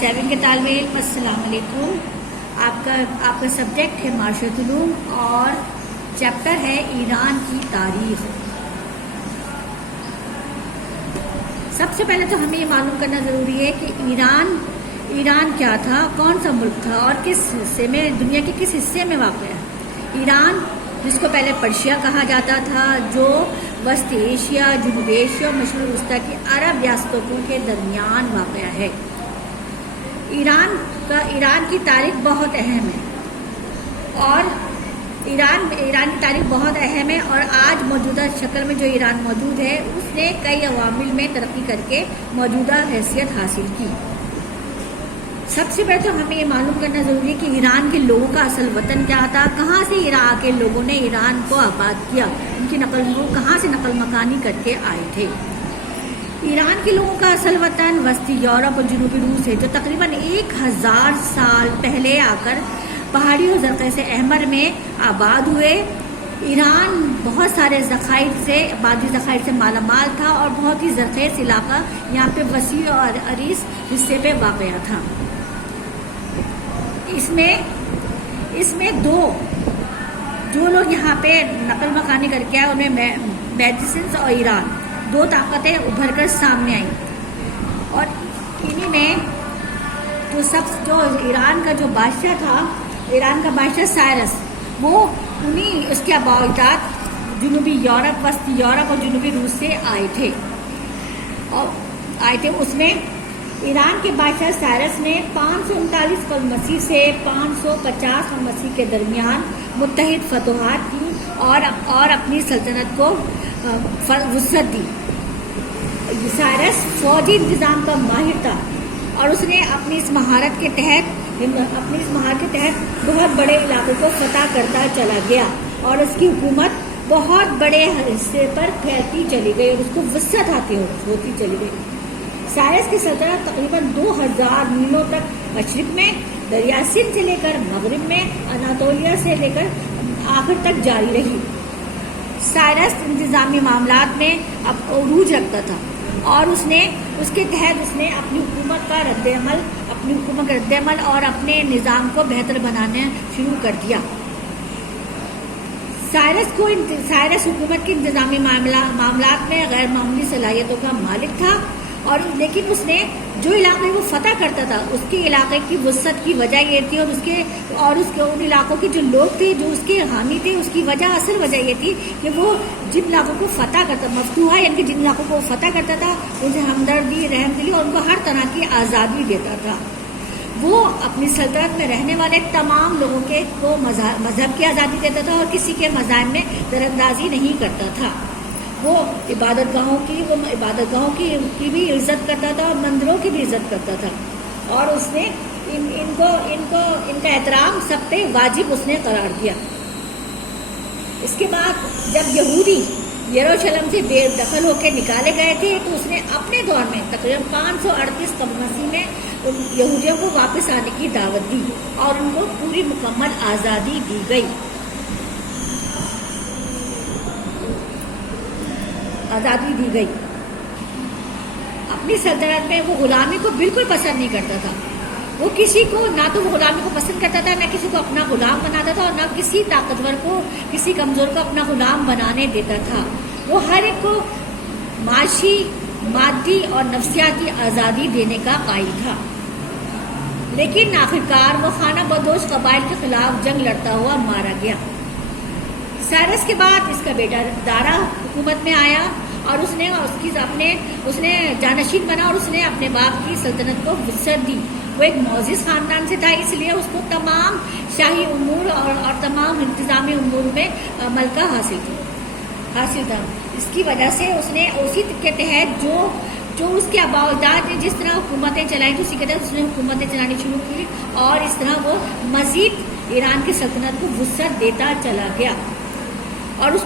7 کے طالب علم السلام علیکم. آپ کا سبجیکٹ ہے معاشرت علوم اور چیپٹر ہے ایران کی تاریخ. سب سے پہلے تو ہمیں یہ معلوم کرنا ضروری ہے کہ ایران کیا تھا، کون سا ملک تھا اور کس حصے میں، دنیا کے کس حصے میں واقع ہے. ایران جس کو پہلے پرشیا کہا جاتا تھا، جو وسط ایشیا، جنوب ایشیا اور مشرق وسطیٰ کی عرب ریاستوں کے درمیان واقع ہے. ایران کی تاریخ بہت اہم ہے اور ایران کی تاریخ بہت اہم ہے اور آج موجودہ شکل میں جو ایران موجود ہے اس نے کئی عوامل میں ترقی کر کے موجودہ حیثیت حاصل کی. سب سے پہلے تو ہمیں یہ معلوم کرنا ضروری ہے کہ ایران کے لوگوں کا اصل وطن کیا تھا، کہاں سے عراق کے لوگوں نے ایران کو آباد کیا، ان کی کہاں سے نقل مکانی کر کے آئے تھے. ایران کے لوگوں کا اصل وطن وسطی یورپ اور جنوبی روس ہے، جو تقریباً 1000 سال پہلے آ کر پہاڑی اور زرخیز احمر میں آباد ہوئے. ایران بہت سارے بعضی ذخائر سے مالا مال تھا اور بہت ہی زرخیز علاقہ یہاں پہ وسیع اور عریض حصے پہ واقع تھا. اس میں جو لوگ یہاں پہ نقل مکانی کر کے آئے ان میں میڈیسنس اور ایران دو طاقتیں ابھر کر سامنے آئیں. اور انہی میں جو ایران کا جو بادشاہ تھا، ایران کا بادشاہ سائرس، وہ اس کے باوجود جنوبی یورپ، وسطی یورپ اور جنوبی روس سے آئے تھے. اس میں ایران کے بادشاہ سائرس نے 539 قبل مسیح سے 550 قبل مسیح کے درمیان متحد فتوحات کی اور اپنی سلطنت کو وسعت دی. سائرس فوجی انتظام کا ماہر تھا اور اس نے اپنی اس مہارت کے تحت بہت بڑے علاقوں کو فتح کرتا چلا گیا اور اس کی حکومت بہت بڑے حصے پر پھیلتی چلی گئی اور اس کو وسعت ہوتی چلی گئی. سائرس کی سلطنت تقریباً 2000 میلوں تک مشرق میں دریا سندھ سے لے کر مغرب میں اناطولیہ سے لے کر آخر تک جاری رہی. سائرس انتظامی معاملات میں عروج رکھتا تھا اور اس کے تحت اپنی حکومت کا رد عمل اور اپنے نظام کو بہتر بنانا شروع کر دیا. سائرس حکومت کے انتظامی معاملات میں غیر معمولی صلاحیتوں کا مالک تھا لیکن اس نے جو علاقے کو فتح کرتا تھا اس کے علاقے کی وسعت کی وجہ یہ تھی اور ان علاقوں کے جو لوگ تھے جو اس کے حامی تھے، اس کی اصل وجہ یہ تھی کہ وہ جن علاقوں کو فتح کرتا مفتوحہ، یعنی کہ جن علاقوں کو فتح کرتا تھا ان سے ہمدردی، رحم دلی اور ان کو ہر طرح کی آزادی دیتا تھا. وہ اپنی سلطنت میں رہنے والے تمام لوگوں کو مذہب کی آزادی دیتا تھا اور کسی کے مذاہب میں دراندازی نہیں کرتا تھا. وہ عبادت گاہوں کی بھی عزت کرتا تھا اور مندروں کی بھی عزت کرتا تھا اور اس نے ان کا احترام سب پہ واجب اس نے قرار دیا. اس کے بعد جب یہودی یروشلم سے بے دخل ہو کے نکالے گئے تھے تو اس نے اپنے دور میں تقریباً 538 قبل مسیح میں یہودیوں کو واپس آنے کی دعوت دی اور ان کو پوری مکمل آزادی دی گئی. اپنی سلطنت میں وہ غلامی کو بالکل پسند نہیں کرتا تھا. وہ کسی کو نہ تو وہ غلامی کو پسند کرتا تھا، نہ کسی کو اپنا غلام بناتا تھا اور نہ کسی طاقتور کو، کسی کمزور کو اپنا غلام بنانے دیتا تھا. وہ ہر ایک کو معاشی، مادی اور نفسیاتی آزادی دینے کا قائل تھا. لیکن آخرکار وہ خانہ بدوش قبائل کے خلاف جنگ لڑتا ہوا مارا گیا. سائرس کے بعد اس کا بیٹا دارا حکومت میں آیا اور اس نے جانشین بنا اور اس نے اپنے باپ کی سلطنت کو وسعت دی. وہ ایک معزز خاندان سے تھا، اس لیے اس کو تمام شاہی امور اور تمام انتظامی امور میں ملکہ حاصل تھا. اس کی وجہ سے اس نے اسی کے تحت جو اس کے آباء و اجداد نے جس طرح حکومتیں چلائیں تھیں اسی کے تحت اس نے حکومتیں چلانی شروع کی اور اس طرح وہ مزید ایران کی سلطنت کو وسعت دیتا چلا گیا اور اس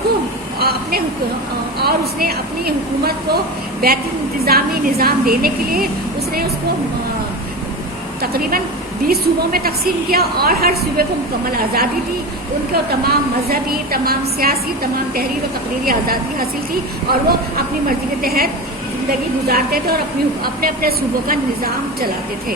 نے اپنی حکومت کو بہترین انتظامی نظام دینے کے لیے اس کو تقریباً 20 صوبوں میں تقسیم کیا اور ہر صوبے کو مکمل آزادی دی. ان کو تمام مذہبی، تمام سیاسی، تمام تحریر و تقریری آزادی حاصل تھی اور وہ اپنی مرضی کے تحت زندگی گزارتے تھے اور اپنے صوبوں کا نظام چلاتے تھے.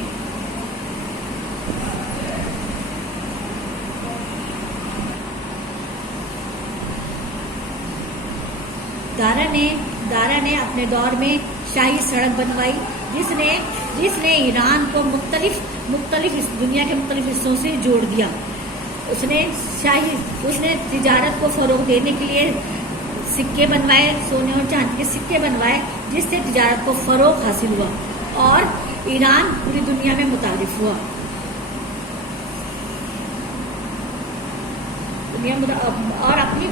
نے اپنے دور میں شاہی سڑک بنوائی جس نے ایران کو مختلف دنیا کے مختلف حصوں سے جوڑ دیا. اس نے تجارت کو فروغ دینے کے لیے سکے بنوائے، سونے اور چاندی کے سکے بنوائے، جس سے تجارت کو فروغ حاصل ہوا اور ایران پوری دنیا میں متعارف ہوا. اور اپنے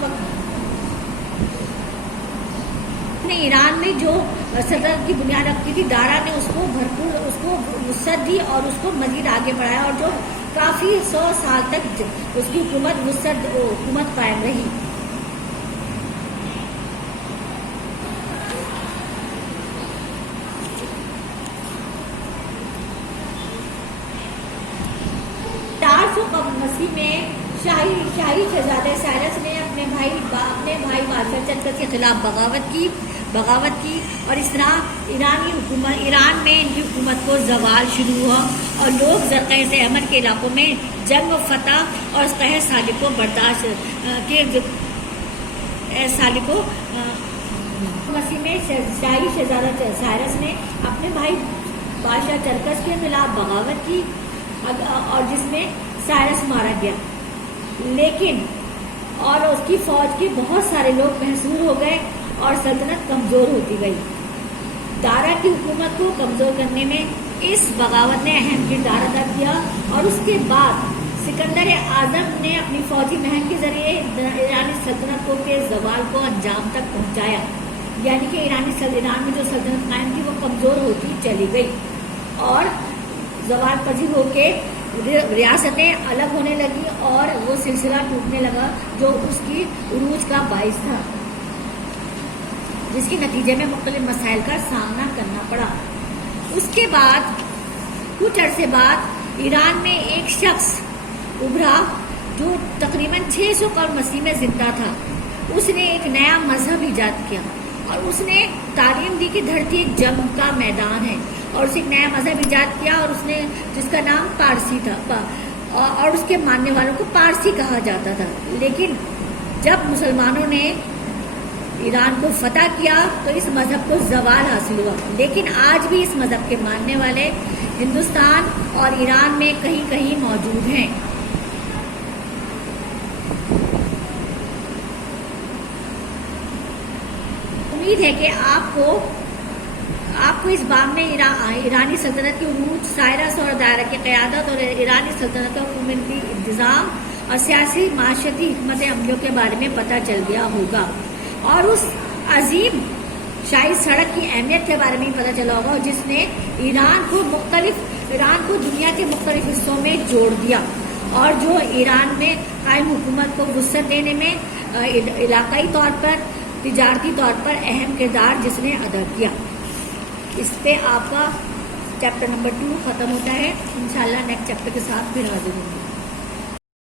ایران میں جو سلطنت کی بنیاد رکھی تھی، دارا نے اس کو وسعت دی اور اس کو مزید آگے بڑھایا، اور جو کافی 100 سال تک اس کی حکومت قائم رہی. میں شاہی شہزادہ سائرس نے اپنے بھائی بادشاہ چرکس کے خلاف بغاوت کی اور اس طرح ایران میں ان کی حکومت کو زوال شروع ہوا اور لوگ زرقیز احمر کے علاقوں میں جنگ و فتح اور قہر سالکوں برداشت کے مسیح میں شاہی شہزادہ سائرس نے اپنے بھائی بادشاہ چرکس کے خلاف بغاوت کی اور جس میں سائرس مارا گیا، لیکن اور اس کی فوج کے بہت سارے لوگ محصور ہو گئے اور سلطنت کمزور ہوتی گئی. دارا کی حکومت کو کمزور کرنے میں اس بغاوت نے اہم کردار ادا کیا اور اس کے بعد سکندر اعظم نے اپنی فوجی مہم کے ذریعے ایرانی سلطنت کے زوال کو انجام تک پہنچایا. یعنی کہ ایران میں جو سلطنت قائم تھی وہ کمزور ہوتی چلی گئی اور زوال پذیر ہو کے ریاستیں الگ ہونے لگی اور وہ سلسلہ ٹوٹنے لگا جو اس کی عروج کا باعث تھا، جس کے نتیجے میں مختلف مسائل کا سامنا کرنا پڑا. اس کے بعد کچھ عرصے بعد ایران میں ایک شخص ابھرا جو تقریباً 600 قبل مسیح میں زندہ تھا. اس نے ایک نیا مذہب ایجاد کیا اور اس نے تعلیم دی کہ دھرتی ایک جنگ کا میدان ہے، اور اسے ایک نیا مذہب ایجاد کیا اور اس نے جس کا نام پارسی تھا اور اس کے ماننے والوں کو پارسی کہا جاتا تھا. لیکن جب مسلمانوں نے ایران کو فتح کیا تو اس مذہب کو زوال حاصل ہوا، لیکن آج بھی اس مذہب کے ماننے والے ہندوستان اور ایران میں کہیں موجود ہیں. امید ہے کہ آپ کو اس باب میں ایرانی سلطنت کی عروج، سائرس اور دائرہ کی قیادت اور ایرانی سلطنت کا حکومتی انتظام اور سیاسی معاشرتی حکمت عملیوں کے بارے میں پتہ چل گیا ہوگا، اور اس عظیم شاہی سڑک کی اہمیت کے بارے میں پتہ چلا ہوگا جس نے ایران کو دنیا کے مختلف حصوں میں جوڑ دیا اور جو ایران میں قائم حکومت کو وسعت دینے میں علاقائی طور پر، تجارتی طور پر اہم کردار جس نے ادا کیا. اس پہ آپ کا چیپٹر نمبر 2 ختم ہوتا ہے. انشاءاللہ نیکسٹ چیپٹر کے ساتھ پھر حاضر ہوں گے.